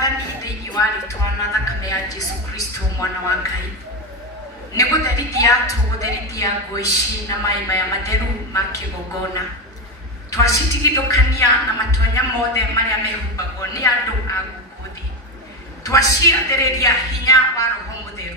wathani thĩinĩ wa rĩĩtwa na thakame ya Jesu Kristo mwana wa Ngai. Nĩ gũtherithia tũgũtherithia ngũ ici na maĩ maya matheru ma kĩgongona. Twacitigithũkania na matonya mothe marĩa mehumbagwo nĩ andũ a gũkũ thĩ. Twaciathĩrĩria hinya wa Roho Mũtheru.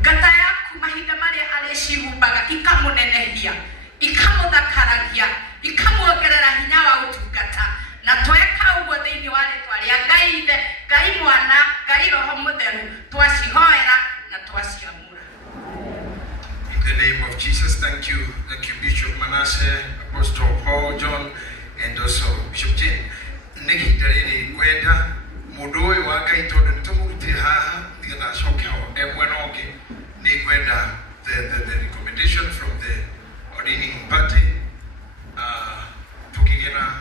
Ngata yaku mahinda marĩa arĩcihumbaga ikamũnenehia, ikamũthakaragia, ikamuongerera hinya wa ũtungata. Na tweka ũguo thĩinĩ wa rĩĩtwa rĩa Ngai Ithe, Ngai Mwana, Ngai Roho Mũtheru, twacihoera na twaciamũra. In the name of Jesus, thank you Bishop Manasseh, Apostle Paul, John, and also Bishop Jane. Niki dariri kwenda mudoe wa Ngai tondu nitumurute haha nigetha acoke ho emwena ungi ni kwenda the recommendation from the ordaining party tukigena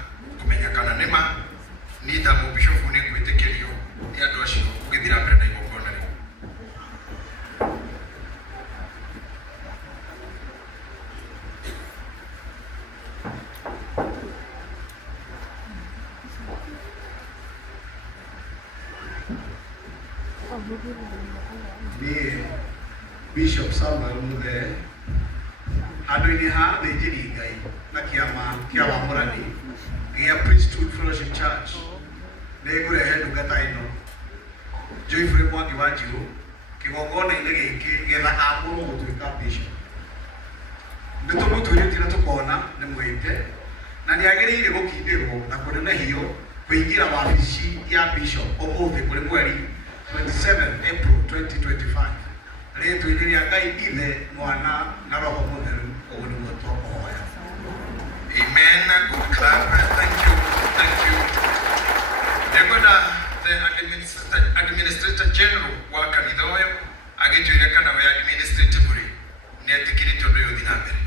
kumenya kana nima ni thamu bishofu ni kwitekerio ya andu acio githira mbere na igongona riu. Bishop Samuel Muthe andũ-inĩ ha thĩnjĩri Ngai na kĩama kĩa wamũrani gĩa Priesthood Fellowship Church nĩ ngũrehe ndungata ĩno Joyfrey Mwangi wa Njirũ kĩgongona-inĩ gĩkĩ getha amũrwo gũtuĩka bishop. Nĩtũmũtuĩrĩtie na tũkona nĩ mwĩte na nĩagĩrĩire gũkindĩrwo na kũnenehio kũingĩra wabici ya bishop ũmũthĩ kũrĩ mweri 27 April 2025. Rĩĩtwa-inĩ rĩa Ngai Ithe, Mwana na Roho Mũtheru, ũguo nĩguo twahoya. Amen. Good clap. Thank you. Nĩngwenda the administrator general wa kanitha ũyũ agĩtuĩre kana we administratively nĩetĩkĩrĩte ũndũ ũyũ ũthiĩ na mbere.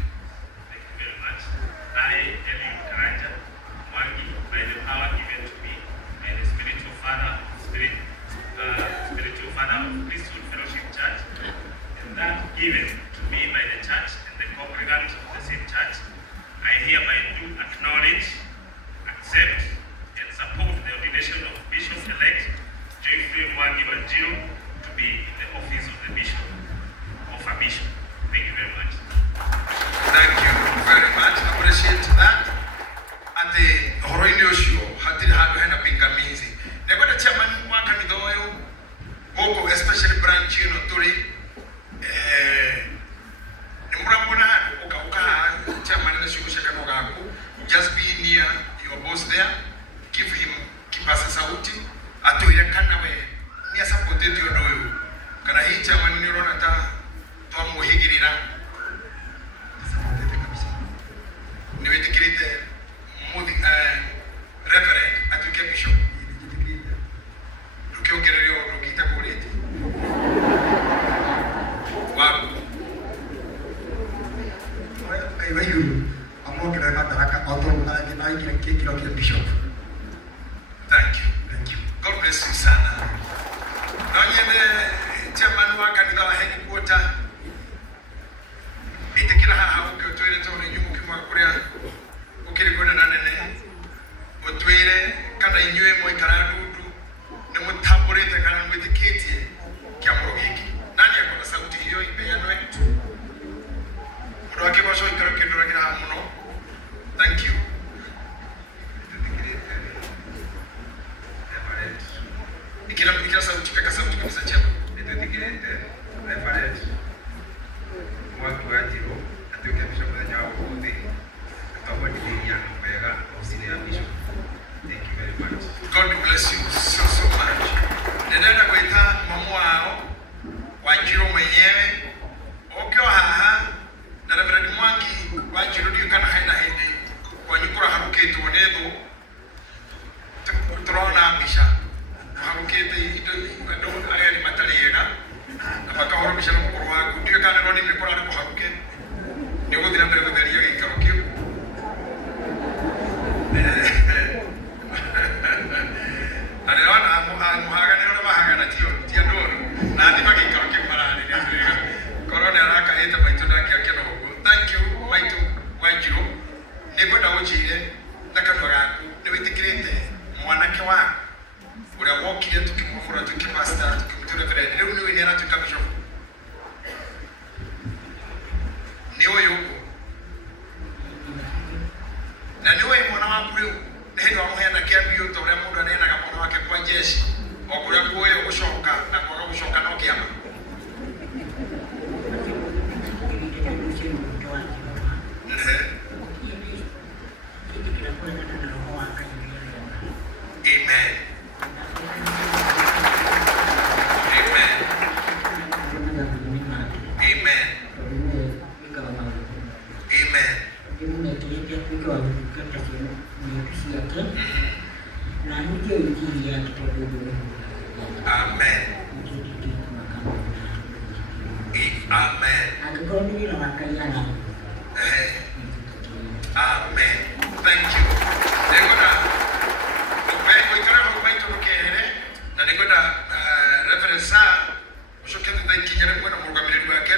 Thank you very much. I, Eli Karanja Mwangi, by the power given to me by the spiritual father of Priesthood Fellowship Church, and that given to me by the church and the congregants of the same church, I hereby do acknowledge, accept, and support the ordination of Bishop-elect Joyfrey Mwangi wa Njirũ to be in the office of the bishop, of a bishop. Thank you very much. Thank you very much. I appreciate that. And the horo-inĩ ũcio hatirĩ handũ hena pingamizi. Nĩngwenda chairman wa kanitha ũyũ gũkũ especially branch ĩno tũrĩ nĩmũramwona ũka chairman ũcio gũcekano gaku, just be near your boss there, give him kipasa sauti atwĩre kana we nĩasapotete ũndũ ũyũ kana hii chairman nĩ ũrona ta twamũhĩgĩrĩra nĩwĩtĩkĩrĩte reverend atuĩke bishop ndũkĩongererio ndũngĩitagwo rĩngĩ waku Ngai wa igũrũ amwongerere madaraka o ta ũrĩa aingĩra gĩkĩro kĩa bishop. Thank you. God bless you sana. No nyende chairman wa kanitha wa headquarter itekira haha ũkĩtwĩre tondũ inyuĩ mũkiuma kũrĩa ũkĩrĩ kwenda na nene ũtwĩre kana inyuĩ mũikara ndundu nĩ mũtambũrĩte kana mwĩtĩkĩtie kĩamũro gĩkĩ. Nani akona sauti hiyo ipeanwe? Mũndũ wa kĩgoco ikaro kĩndũragĩra haha mũno. Thank you. Ikira sauti, peka sauti kabisa chama. Nĩtwĩtĩkĩrĩte Reverend Mwangi wa Njirũ atuĩke bishop mũthenya wa ũmũthĩ atwambagĩrĩria wega ofici-inĩ ya bishop. Thank you very much. God bless you so much. Ninaenda kuita mamu wao wa Njirũ mwenyewe okio haha na Reverend Mwangi wa Njirũ ndio kana haina hindi kwa nyukura harukĩtwo nĩ thũ turona mbica harukĩte andũ arĩa nĩ matarĩ ega na makahoro mbica na mũkũrũ waku ndio kana roni nĩ kũrarĩ kũharũke nĩ gũthira mbere gũtheria gĩikaro kĩu. Muhaganĩro mahagana ti andũ na thima gĩikaro kĩu mararĩ korona arakahĩte maitũ ndake akĩona ũguo. Thank you maitũ wa Njirũ. Nĩngwenda ũnjĩre na kanua gaku nĩ wĩtĩkĩrĩte mwanake waku uria wokire tukimufura tukipasta tukimutore vile leo ni wewe na tukabisho ni wewe na ni wewe mwana wangu leo ndio amuhena kiambio tore mundu anena kama mwana wake kwa jeshi okuria kuwe gushoka na kwa gushoka no kiama Amen. Amen. Amen. Amen. Amen. Thank you.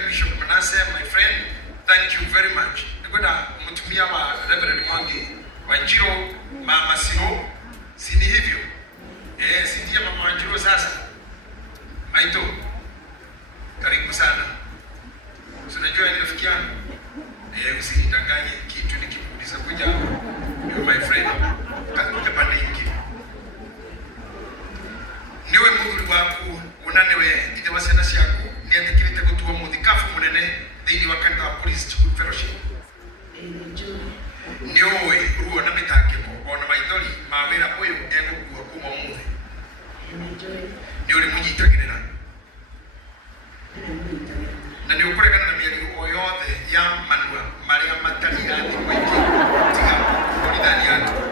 Bishop Manasseh, my friend, thank you very much. Mtumia wa Reverend Mwangi Wanjiro Mama Siro, sini hivyo. Sindia Mama Wanjiro sasa. Maito, karibu sana. Unajua ni rafiki yangu. Usidanganye kitu nikikuuliza kuja. You my friend. Kakuja pande nyingine. Niwe Mungu wako unanewe ite wasena yako ni atikirite gutua muthikafu munene thini wa kanitha wa Police Fellowship. Niwe ruo na mitakiko ona maithori mawira uyu egukua kuma umuthi. Ni uri munyitagirira. Na ni ukorekana na mieri o yothe ya manua maria matari ya thi mwiki tiga kuridani yako.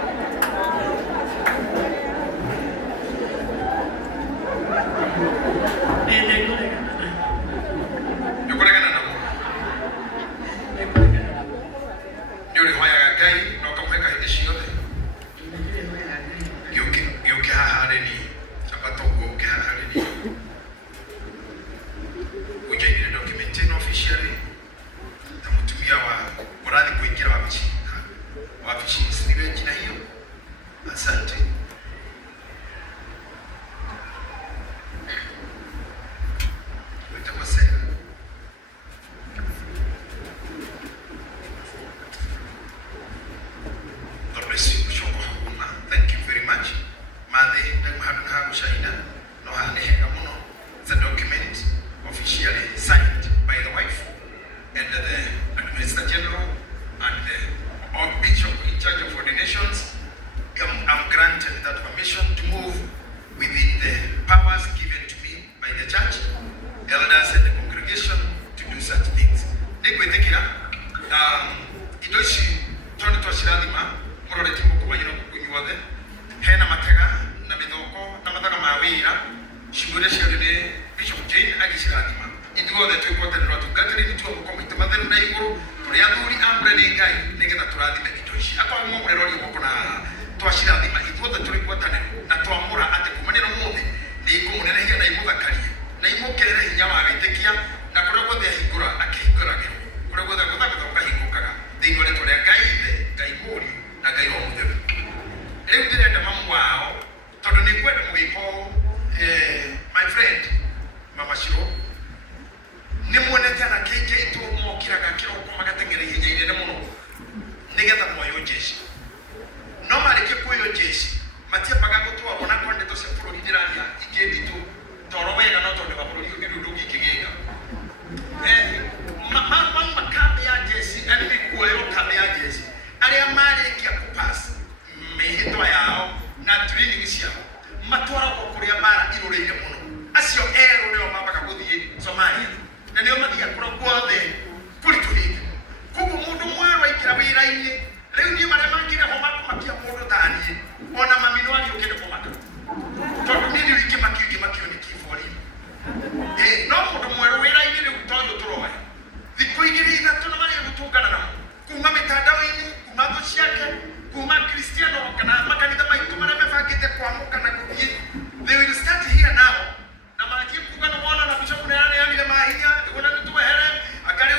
Akari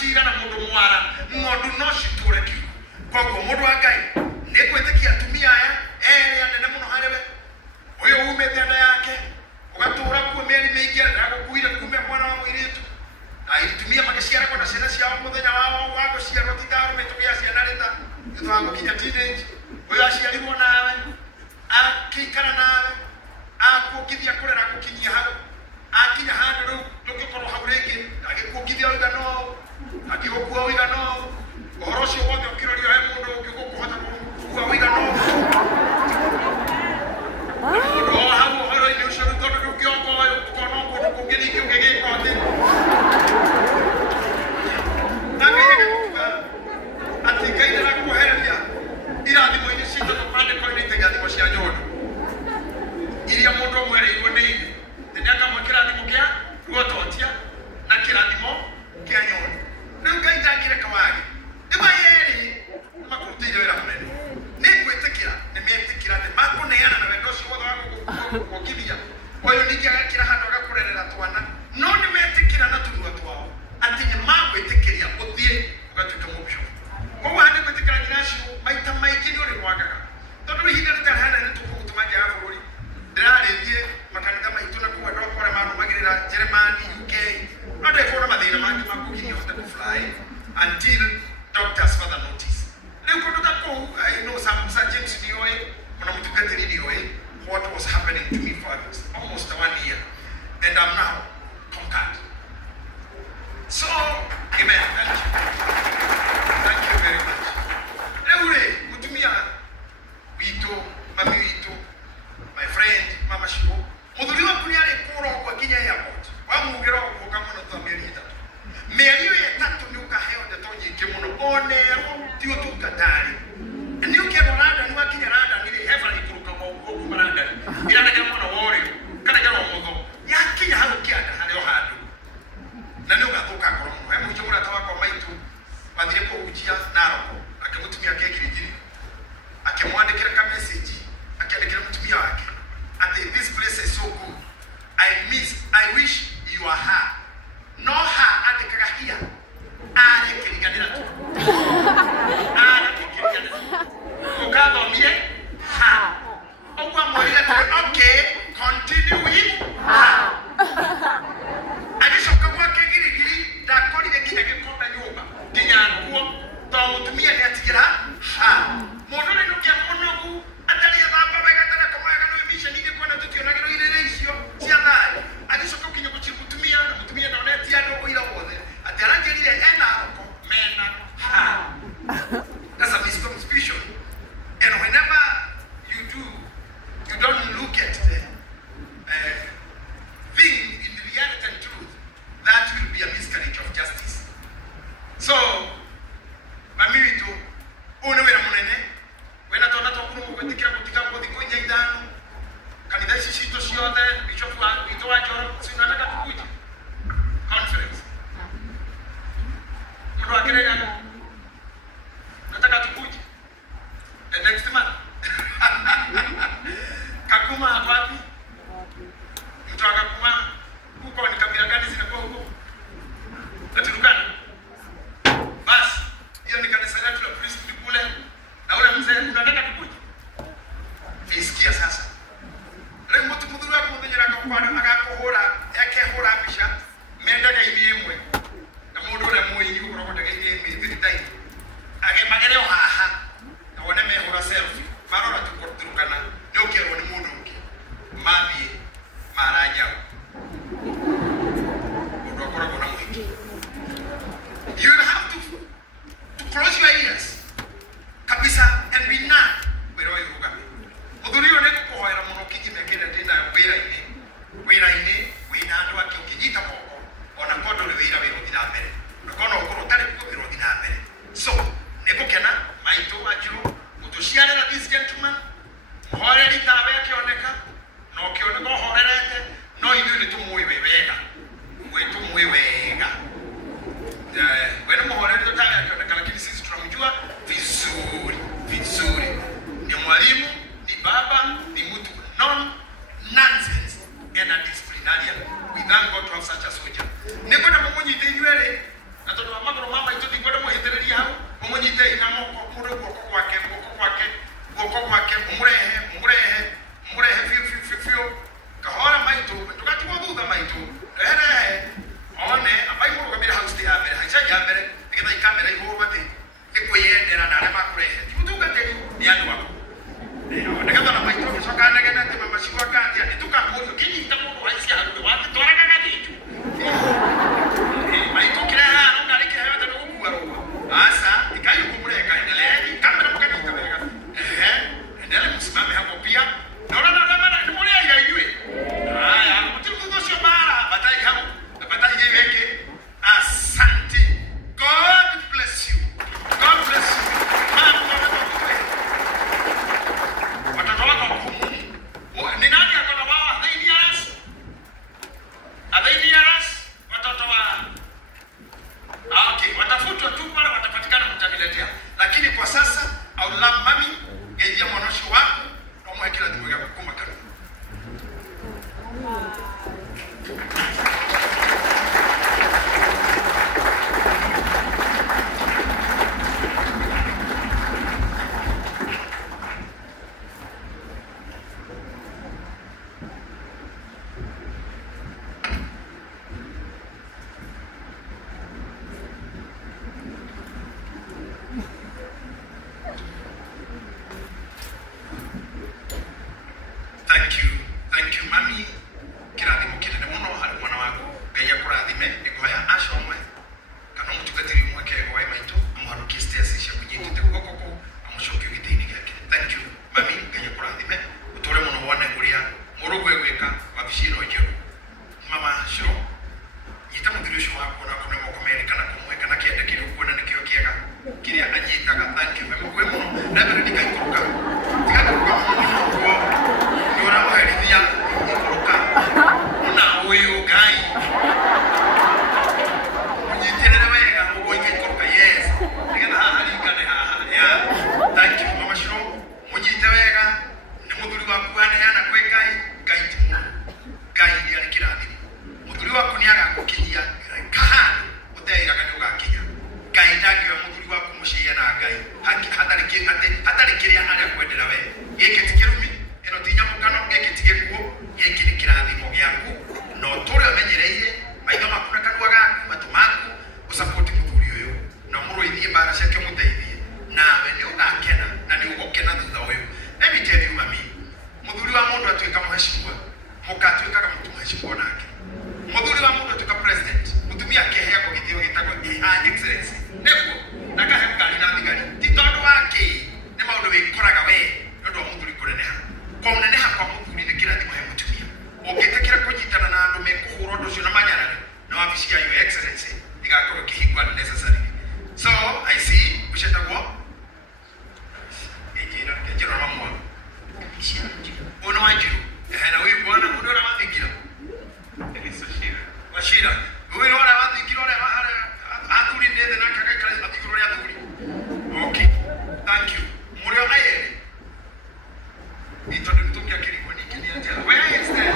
cira na mundu mwara ngondu no citure ki koguo mundu wa Ngai ni kwitikia atumia aya eri anene muno hariwe uyu umete nda yake ugatura kuo mieri mingi na gukuire kume mwana wa mwiritu aitumia magiciara kwa ciana ciao muthenya wao wa guciarwo tikarume tugia ciana rita itwango kinya teenage uyu aciarirwo nawe akikara nawe akukithia kurera gukinyia hau akinya handu riu ndugikorwo hau ringi agikukithia uigano agigukua uigano uhoro ucio wothe ukirorio he mundu ungigukuhota gukua uigano mundu hau uhoro-ini ucio riu tondu ndungiongo ukona kundu kungi ringi ungigika athi nagaiagakuga ati Ngai ndarakuohereria irathimo-ini citu mapandiko-ini irathimo cia nyondo iria mundu umwereirwo ni ithe ndiakamwe kirathimo kia guototia na kirathimo kia nyondo riu Ngai ndangireka wage iba yeri makurutire wira munene ni gwitikira ni mietikira ni makuneana na wendo ucio wothe wa gukithia uyu ningi agakira handu agakurerera twana no ni metikira na tunua twao ati ni magwitikiria uthie ugatuika mubisho koguo handi gwitikira nginacio maita maingi ni uri mwagaga tondu ihinda ritarahana ni tukugutuma nja ya bururi ndirarithie makanitha maitu na kuwa ndokore marumagirira Germany UK no ndikona mathina mangi makugiria hote kufly until doctors further notice riu kundu ta kou I know some surgeons nioi muna mutungatiri nioi what was happening to me for almost 1 year and I'm now conquered. So amen, thank you very much. Eure mutumia wito mami wito my friend mama Shiro muthuri waku ni ari kuro kwa kinya airport wamugira ko kama no twa mieri itatu mieri itatu ni ukaheo ndeto nyingi muno onero ti utukatari ni ukero rada ni wakinya rada ni hefa ikuruka kwa rada ila na kama no wori kana kama mutho yakinya hau kianda hario handu na ni ugathuka koro muno he mujo murata wako maitu wathire ko ujia naroko akamutumia kekirigiri akimwandikira ka message akiandikira mutumia wake ati this place is so good I wish you are her no her andikaga here are kiriganira tu are kiriganira ukathomie her ogwa mwira okay continue with her agishoka kwa kegirigiri ndakorire kinya gikonda nyumba kinya nguo to mutumia ni atigira her mundu ni nukia munogu atari thamba wega tana komwega no emission ni kwenda tutionagiro irere icio cia thai agishoka kinya guchimutumia na mutumia na onetia ndo uira wothe atarangerire ena ko mena her. That's a misconception, and whenever you don't look at the thing in reality and truth, that will be a miscarriage of justice. So mami witu une wira munene wena tona tokuru mukwetikira kutika mbothi kunya ithano kanitha ici cito ciothe bishop wa witu wa Njoro sinataka tukuje conference mundu akirega nataka tukuje the next month kakuma wapi mtu akakuma huko ni kabila gani zinakuwa huko Naturukana basi hiyo ni kanisa letu la Kristo kule na ule mzee unataka tukuje isikia sasa leo mtu mudhuru wako mwenye akakupana akakuhora yake hora bisha menda ga imwe na mundu ule moyi yuko rokote ga imwe vitai age magereo haha na wone me hora selfie marora tukurukana ni ukero ni mundu uki mabi maranya mundu akora kuna mwingi. You have to close your ears kabisa and be not where you go. Mudhuri one kuhoera muno kigime kile tena wira ine wina ndo akijita moko ona kodo le wira dina mbere nakono okoro tare ko biro dina mbere so nebo kena maito ajiro utushiana na this gentleman muhoreri tabe akioneka no kioneka horerete no idure tumuiwe wega wetu muiwega wena muhoreri tabe akioneka lakini sisi tunamjua vizuri ni mwalimu ni baba ni mtu nonsense and a disciplinarian. We thank God to have such a soldier. Neko na mumunyi tenywele na tono magro umunyite ina moko muri goko kwake umurehe fio kahora maito tukati boduda maito one abai mo kamera house ya mbere hacha ya mbere ikenda ikamera iho bate ikuyendera nare makurehe tuduga te ni anu wako ndekata na maito kisokana gena te mama shikwa kati atuka moyo kinyi tamu waisi hapo watu toraga gadi itu maito kira unda leke hata no kuwa asa ikayo kumureka endelea kamera mkani kamera endelea msimame hapo pia naona ni mmoja ya yeye haya mtukuzo sio mara batai hapo batai yake asante. God bless you. God bless you. Watoto wako kumu ni nani akona wao Adaidiaras watoto wa okay watafutwa tu pale watapatikana mtaniletea lakini kwa sasa au la mami ngejia mwanasho wako na mwa kila dimu ya kukuma kana Thank you, mami. Kiradimo kinene muno hari mwana wako. Geya kuradime ikoya ashomwe. Kana mutugatiri mwake wa maito amuharuki stesi sha kunyiti te kokoko amushoke gitini gake. Thank you, mami. Geya kuradime utore muno wane kuria murugo eweka wabishino jero. Mama sho yita mudirisho wako na kuna mokomeni kana kumweka na kiende kile kuona nikio kiega. Kiria anyita ka thank you. Memo kwe muno na bere dikaikuruka. Tika kwa muno Yora waheria ikoroka una uyu gai unyiterere wega ugoike ikoroka yes nikana hali ngane ya thank you mama shiro munyite wega ni mudhuri wa kuane yana kwe gai timu gai ya kiradi mudhuri wa kuniaga kukinya kahani uteira kani ugakinya gai ndagi wa mudhuri wa kumushia na gai hatari kiria ana kwendera we yeke tikirumi eno tinyamukano ngekitigeku yeki ni kirathimo gyaku no tore amenyereire maiga makuna kanwa gaku matumaku usupport muthuri uyu na muroithie bara ciake muteithie nawe ni ugakena na ni ugokena thutha uyu let me tell you mami muthuri wa mundu atuika muheshimiwa mukatuika kama mtu muheshimiwa nake muthuri wa mundu atuika president mutumia kehea kwa gitio gitagwa excellency nebo nakahe ngari na thigari ti tondu wake ni maundu wikoraga we ndu wa muthuri kureneha kwa uneneha kwa muthuri ni kirathimo he mutumia ungitekira kunyitana na andu mekuhura undu ucio na manyarare na wabici ya your excellency igakorwo kihingwa necessary so I see ushetagwo ejira mamwa ono wajiru na wewe bwana mundu ora mathigira washira wewe ora mathigira ora athuri ndethe na kakaikara mathigira ya athuri okay thank you muri onaye itondo mtukia kilikuwa nikini aje where is that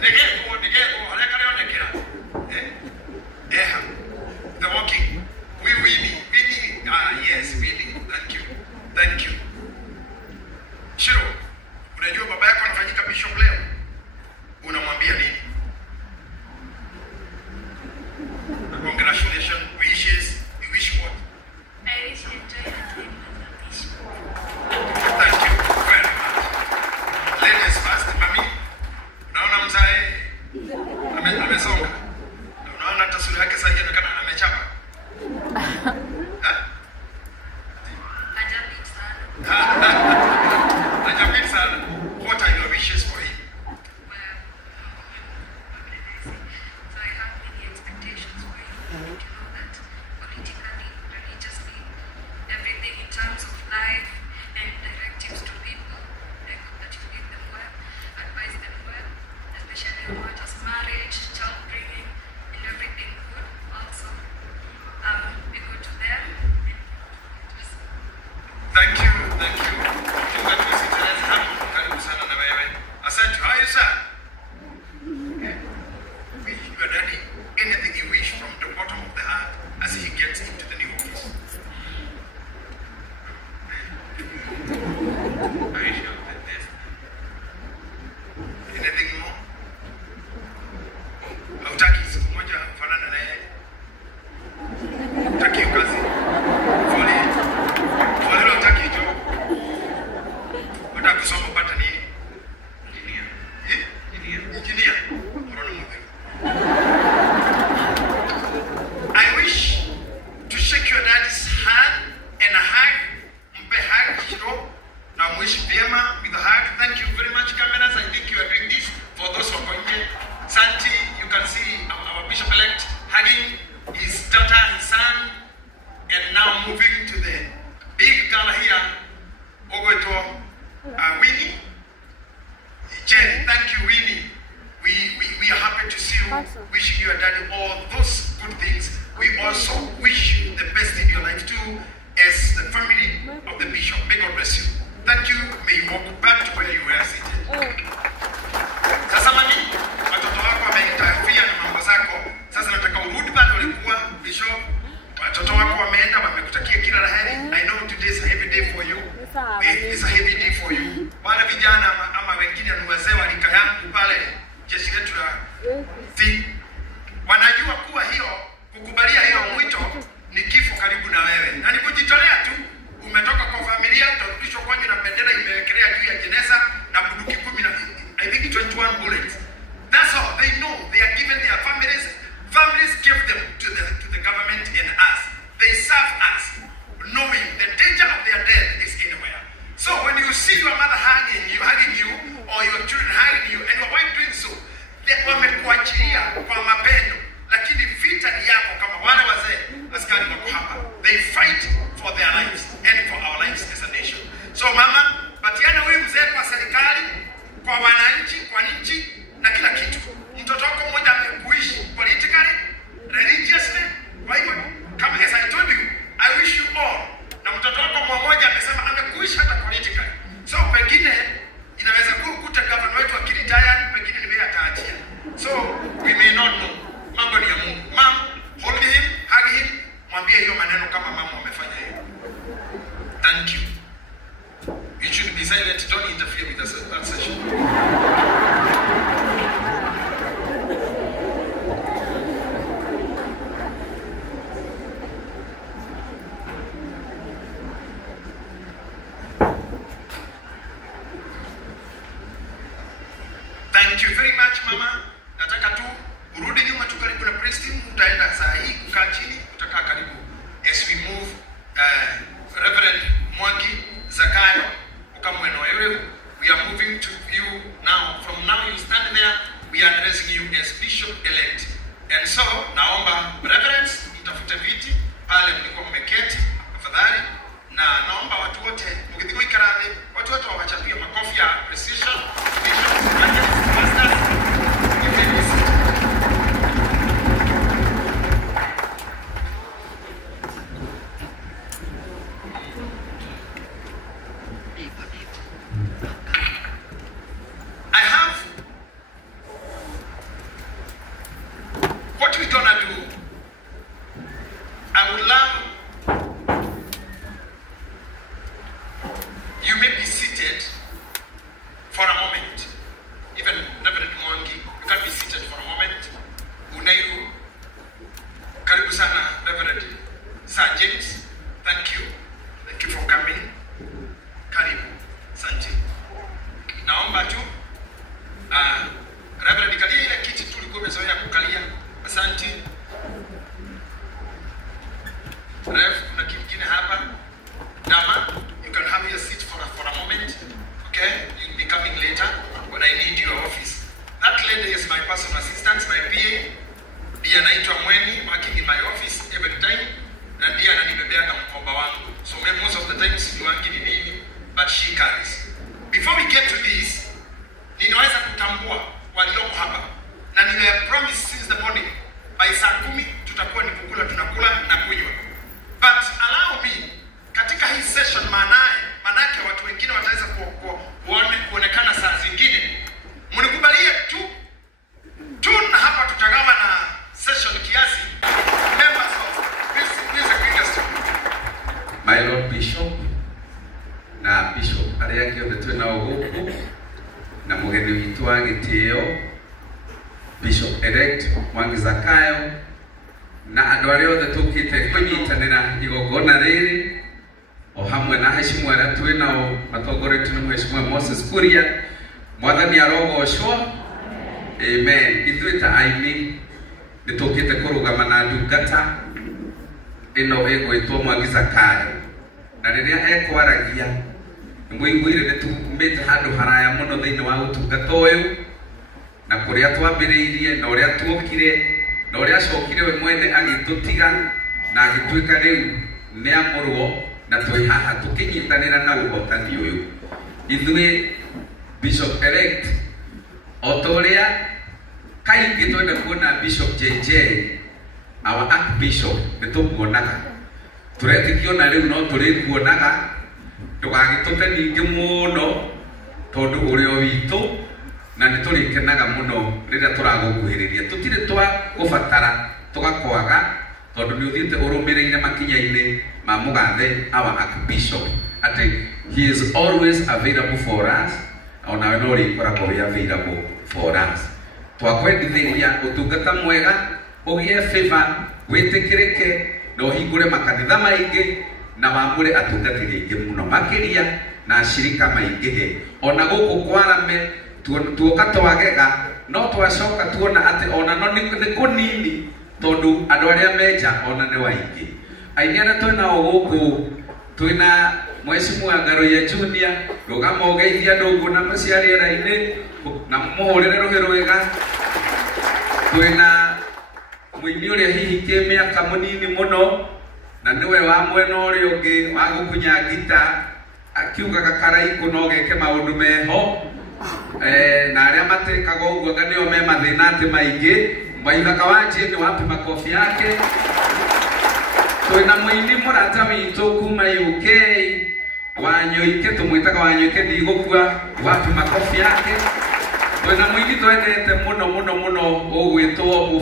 nigeko haleka leo nekera the walking we yes really thank you Shiro unajua baba yako anafanyika bishop leo unamwambia nini congratulations wishes you wish what I wish you enjoy your time as a bishop. Thank you very much. Ladies first, mami. Unaona mzae amesonga. Unaona taswira yake sasa inaonekana amechapa. Hajapita sana. Hajapita sana. What are your wishes for him? Well, what can I say? So I have many expectations for him. To know that politically, religiously, everything in terms of life and directives to people, I hope that you lead them well, advise them well, especially on matters marriage, child bringing, wishing your daddy all those good things. We also wish you the best in your life too, as the family of the bishop. May God bless you. Thank you. May you walk back to where you were seated. Sasa mami, watoto wako wameinterfere na mambo zako. Sasa nataka urudi pale ulikuwa bishop. Watoto wako wameenda, wamekutakia kila la heri. I know today is a heavy day for you. It's a heavy day for you. Wale vijana ama wengine ni wazee wa rika yangu pale jeshi letu la wanajua kuwa hiyo kukubalia hiyo mwito ni kifo karibu na wewe. Na ni kujitolea tu. Umetoka kwa familia, utarudishwa kwenye na bendera imewekelea juu ya jeneza na bunduki 10 I think 21 bullets. That's all. They know they are given their families. Families give them to the government and us. They serve us, knowing the danger of their death is anywhere. So when you see your mother hugging you, or your children hugging you, and your wife doing so, they wamekuachilia kwa mapendo. Lakini vita ni yako kama wale wazee askari wako hapa. They fight for their lives and for our lives as a nation. So mama, patiana huyu mzee kwa serikali, kwa wananchi, kwa nchi na kila kitu. Mtoto wako mmoja amekuishi politically, religiously. Kwa hivyo, kama as I told you, I wish you all. Na mtoto wako mmoja amesema amekuishi hata politically. So pengine inaweza kukuta governor wetu akiretire, pengine ni bila taachia. So we may not know. Mambo ni ya Mungu. Mom, hold him, hug him, mwambie hiyo maneno kama mama amefanya hiyo. Thank you. You should be silent. Don't interfere with that session. Thank you very much, Mama. Nataka tu urudi nyuma tu karibu na praise team. Utaenda saa hii kukaa chini, utakaa karibu as we move Reverend Mwangi Zakayo Ukamweno Ewe. We are moving to you now. From now you stand there, we are addressing you as Bishop elect. And so naomba reverends mtafute viti pale mlikuwa mmeketi tafadhali, na naomba watu wote mkidhiko ikarani, watu wote wawachapie makofi ya appreciation. Bishop pastors, what we're gonna do, I would love you may be seated for a moment. Even Reverend Mwangi, you can be seated for a moment. Unairu, karibu sana Reverend Sir James. Thank you for coming. Karibu, asante. Naomba tu Reverend kalia ile kiti tulikuwa tumezoea kukalia. Asante. Rev, kuna kitu kingine hapa. Dama, you can have your seat for a moment. Okay? You'll be coming later when I need your office. That lady is my personal assistant, my PA. Ndiye anaitwa Mweni, working in my office every time. Na ndiye ananibebea na mkoba wangu. So most of the time sijuangi ni nini, but she carries. Before we get to this, ninaweza kutambua walioko hapa. Na nime promise since the morning, by saa 10 tutakuwa ni kukula, tunakula na kunywa. But allow me, katika hii session manake watu wengine wataweza kuonekana saa zingine. Mnikubalie tu na hapa tutagawa na session kiasi. Members of this greatest. My Lord Bishop na Bishop ariangi obetwe na oguku na mugeni witu wa gitio Bishop elect Mwangi Zakayo na andu aria othe tukite kunyitanira igogona riri o hamwe na heshimu aria twinao matongoretio ni Mheshimiwa Moses Kuria. Mwathani arogocwo. Amen. Ithuita aini nitukite kurugama na ndungata ino egwitwo Mwangi Zakayo, na riria ekwaragia nimwiguire nitumite handu haraya muno thiini wa utungata uyu na kuria twambiriirie na uria tuokire na uria acokire we mwene agitutiga na agituika riu ni amurwo na twi haha tukinyitanira na uhotani uyu. Ithui Bishop elect otoria kaingĩ twenda kuona Bishop JJ our Archbishop nĩtũmuonaga tũretikio na rĩu no tũrĩkuonaga ndũgagĩtũte ningĩ mũno tondũ ũrĩ o witũ na nĩtũrĩkenaga mũno rĩrĩa tũragũkuhĩrĩria tũtirĩ twa gũbatara tũgakwaga tondũ nĩũthiĩte ũrũmĩrĩire makinya-inĩ ma mũgathe our Archbishop atĩ he is always available for us onawe no rĩkoragwo wĩ available for us twakwendithĩria ũtungata mwega ũgĩe favor wĩtĩkĩrĩke na ũhingũre makanitha maingĩ na wamũre atungatĩri aingĩ mũno makĩria na ashirika maingĩ ona gũkũ kwarame tuoka twagega no twacoka tuona atĩ ona no nĩ kũnini tondũ andũ arĩa menja ona nĩ waingĩ aini arĩa twĩnao gũkũ twĩna Mheshimiwa Ngaroye Junior rũgama ũgeithia andũ ũguo na maciarĩra-inĩ na mũhũrĩre rũhĩ rwega twĩna mũini ũrĩa hihi kĩ mĩaka mũnini mũno na nĩwe wa mwena ũrĩa ũngĩ wa gũkunya ngita akiugaga karaikũ no geke maũndũ meho na arĩa matekaga ũguo anga nĩo me mathĩna atĩ maingĩ Maithaka wa Jane wapi makofi yake twĩna mũini mũrata witũ kuma UK Wanyoike tũmwĩtaga Wanyoike ndigũkua wapi makofi yake twĩna mũini twendete mũno mũno mũno ũgwĩtwo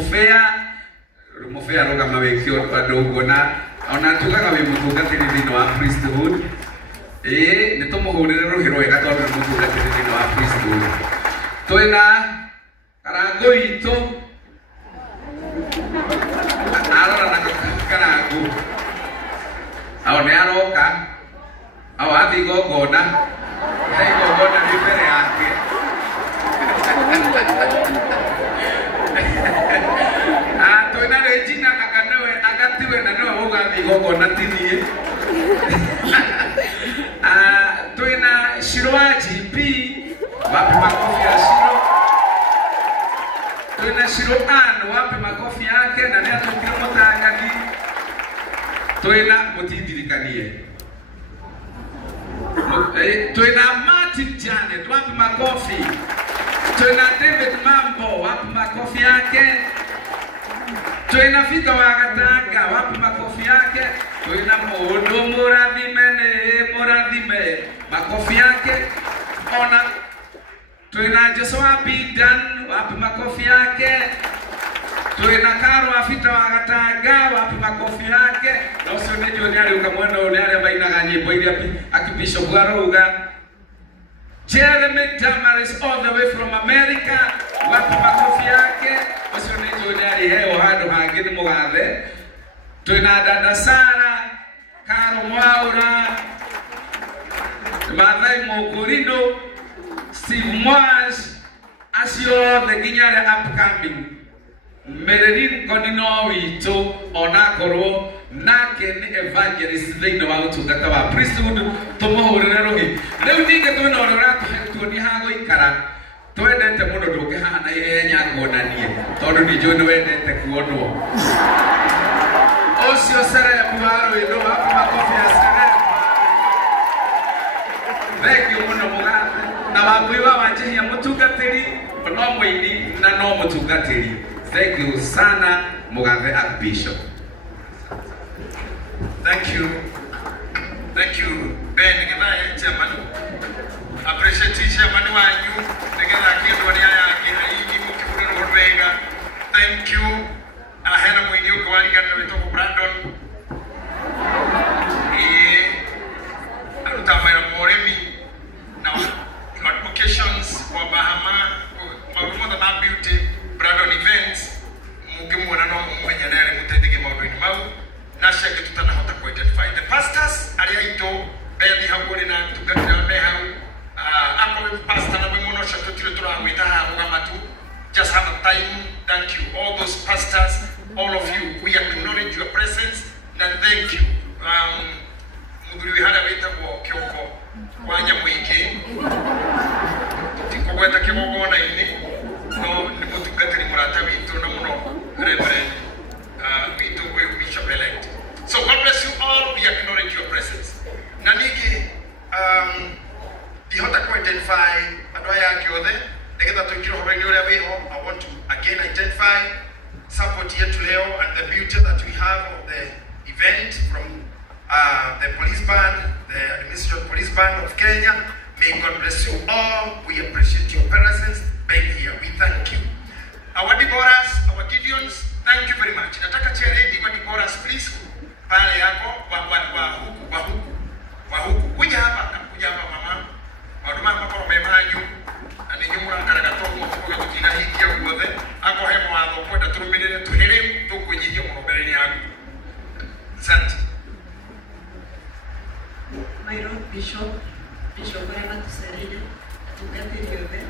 Mũbĩa rũgama wĩkio andũ ũguo na ona tugaga wĩ mũtungatĩri thĩinĩ wa priesthood nĩtũmũhũrĩre rũhĩ rwega tondũ nĩ mũtungatĩri thĩinĩ wa priesthood twĩna Karango witũ arora na Karango ao nĩ aroka ao athi igongona igongona nĩ mbere yake twĩna Regina agatiwe na nĩwe ũgathi igongona ti niĩ twĩna Shiro wa GP wapi makofi ya Shiro twĩna Shiro Ann wapi makofi yake na nĩ atũkire mũtangani twĩna mũtindirikanie twĩna Martin Janet wapi makofi twĩna David Mambo wapi makofi yake twĩna Vita wa Gatanga wapi makofi yake twĩna mũndũ mũrathime makofi yake ona twĩna Joshua Bidan wapi makofi yake twĩna Karo wa Vita wa Gatanga wapi makofi yake na ũcio nĩ John arĩuka mwena ũyũ nĩ arĩa mainaga nyĩmbo iria Archbishop arauga Jeremy Damaris all the way from America wapi makofi yake ũcio nĩ John arĩheo handũ hangĩ nĩ mũgathe twĩna Dada Sara Karo Mwaura Mathai Mũkũrinũ Steve Mwash acio othe nginya arĩa upcoming Merelin Konino witũ onakorwo nake nĩ evangelist thĩinĩ wa ũtungata wa priesthood tũmũhũrĩre rũhĩ rĩu ningĩ twĩna ũrĩa ũratũtuonia ha gũikara twendete mũno ndũngĩhana ihenya kuonanie tondũ nĩ njũĩ nĩ wendete kuonwo ũcio Serebu wa Rwĩndũ wapi makofi ya Serebu thengio mũno mũgathe na Wambui wa Wanjihia mũtungatĩri no mũini na no mũtungatĩri thank you sana mũgathe Archbishop. Thank you Ben Givae chairman appreciate chairman wanyu nĩgetha kĩndũ arĩa yake haini mũkĩhũrĩrwo wega thank you ahera mũini ũkwarigana wĩtagwo Brandon aruta wĩra mũrĩmi na advocations wa Bahama maũndũ mothe ma beauty Brandon events mũngĩmuona no mũmenya nĩ arĩ mũteithĩke maũndũ-inĩ mau na ciake tutanahota identify the pastors arĩa aitũ bethi hau ũrĩ na tungatĩra me hau akorwo pastor na mũno cia tũtirĩ tũramwĩta haha rũgama tu just have a time thank you all those pastors all of you we acknowledge your presence and thank you mũthuri wĩ harĩa wĩtagwo Kĩongo wa Nyamũingĩ tũtikũgweta kĩgongona-inĩ no nĩ mũtungatĩri mũrata witũ na mũno Reverend witũ ũyũ Bishop elect. So God bless you all, we acknowledge your presence. Na ningĩ ndihota kũ identify andũ aya angĩ othe nĩgetha tũingĩre ũhoro-inĩ ũrĩa wĩho. I want to again support yetu leo and the beauty that we have of the event from the police band, the Administration Police Band of Kenya. May God bless you all. We appreciate your presence being here. We thank you. Our Deborahs, our Gideons, thank you very much. Nataka charity kwa Deborahs, please. Pale yako wa huku. Kuja hapa mama. Waduma mpaka wamemanyu. Aninyumura karagatongo kwa kukina hiki ya kuothe. Ako hemo wa thokota turumirire tuhere tukujihia murobereni yangu. Asante. My Lord Bishop Orema Tuserine, atugatiriothe